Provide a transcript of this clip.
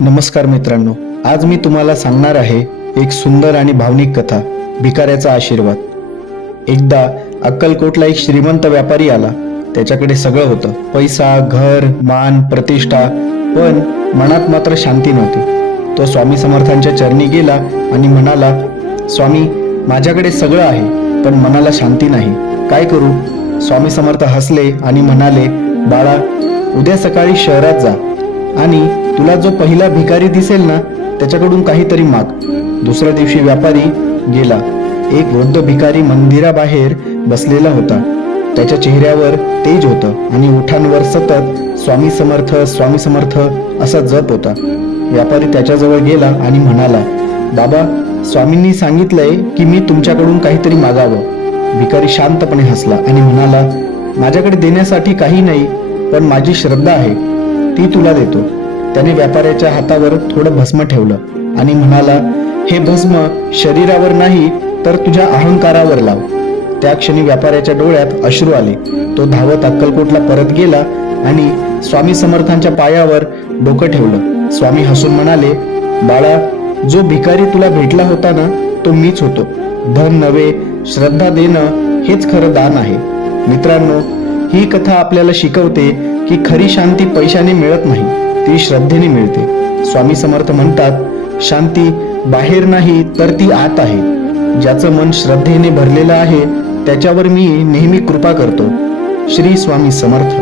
नमस्कार मित्रांनो, आज मी तुम्हाला सांगणार आहे एक सुंदर आणि भावनिक कथा, भिकाऱ्याचा आशीर्वाद. एकदा अक्कलकोटला एक श्रीमंत व्यापारी आला. त्याच्याकडे सगळं होतं, पैसा, घर, मान, प्रतिष्ठा, पण मनात मात्र शांती नव्हती. तो स्वामी समर्थांच्या चरणी गेला आणि म्हणाला, स्वामी, माझ्याकडे सगळं आहे पण मनाला शांती नाही, काय करू? स्वामी समर्थ हसले आणि म्हणाले, बाळा, उद्या सकाळी शहरात जा आणि तुला जो पहिला भिकारी दिसेल ना त्याच्याकडून काहीतरी माग. दुसऱ्या दिवशी व्यापारी गेला. एक वृद्ध भिकारी मंदिराबाहेर बसलेला होता. त्याच्या चेहऱ्यावर तेज होतं आणि ओठांवर सतत स्वामी समर्थ स्वामी समर्थ असा जप होता. व्यापारी त्याच्याजवळ गेला आणि म्हणाला, बाबा, स्वामींनी सांगितलंय की मी तुमच्याकडून काहीतरी मागावं. भिकारी शांतपणे हसला आणि म्हणाला, माझ्याकडे देण्यासाठी काही नाही, पण माझी श्रद्धा आहे, ती तुला देतो. त्याने व्यापाऱ्याच्या हातावर थोडं भस्म ठेवलं आणि म्हणाला, हे भस्म शरीरावर नाही तर तुझ्या अहंकारावर लाव. त्या क्षणी व्यापाऱ्याच्या डोळ्यात अश्रू आले. तो धावत अक्कलकोटला परत गेला आणि स्वामी समर्थांच्या पायावर डोकं ठेवलं. स्वामी हसून म्हणाले, बाळा, जो भिकारी तुला भेटला होता ना तो मीच होतो. धन नव्हे, श्रद्धा देणं हेच खरं दान आहे. मित्रांनो, ही कथा आपल्याला शिकवते की खरी शांती पैशाने मिळत नाही, ती श्रद्धेने मिळते. स्वामी समर्थ म्हणतात, शांती बाहेर नाही तर ती आत आहे. ज्याचं मन श्रद्धेने भरलेलं आहे त्याच्यावर मी नेहमी कृपा करतो. श्री स्वामी समर्थ.